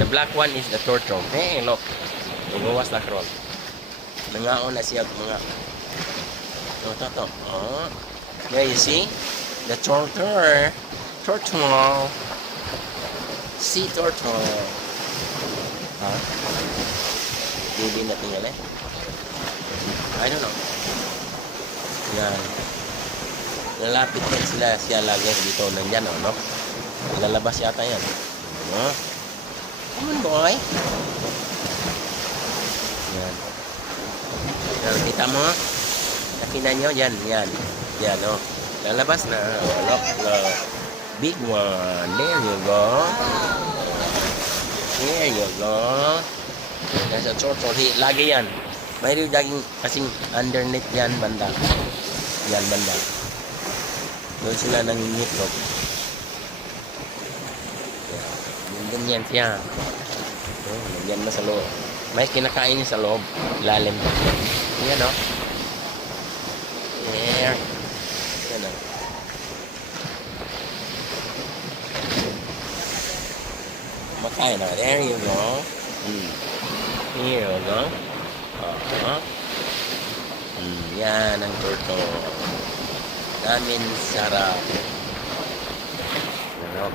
The black one is the turtle. Hey, look. Umuwas na karon. Nangaon na siya mga. To. Oh. There you see? The turtle. Turtle. Sea turtle. Ha? Hindi na tingnan eh. I don't know. Yan. Lalapit din siya lagi dito. Nandyan, no? Lalabas yata yan. Oh. Come on, boy. Yan. Yan, kita mo? Nakita nyo? Yan. Oh. Lalabas na. Look. Big one. There you go. There you go. Nasa turtle. Lagi yan. Mayroon laging kasing underneath yan banda. Yan banda. Doon sila nangingitlog. Ganyan siya. Nandiyan na sa loob. May kinakain niya sa loob. Lalim. Yan o. There. Yan o. Makain na. There you go. Here you go. Yan ang turtle. Namin sarap. Ano?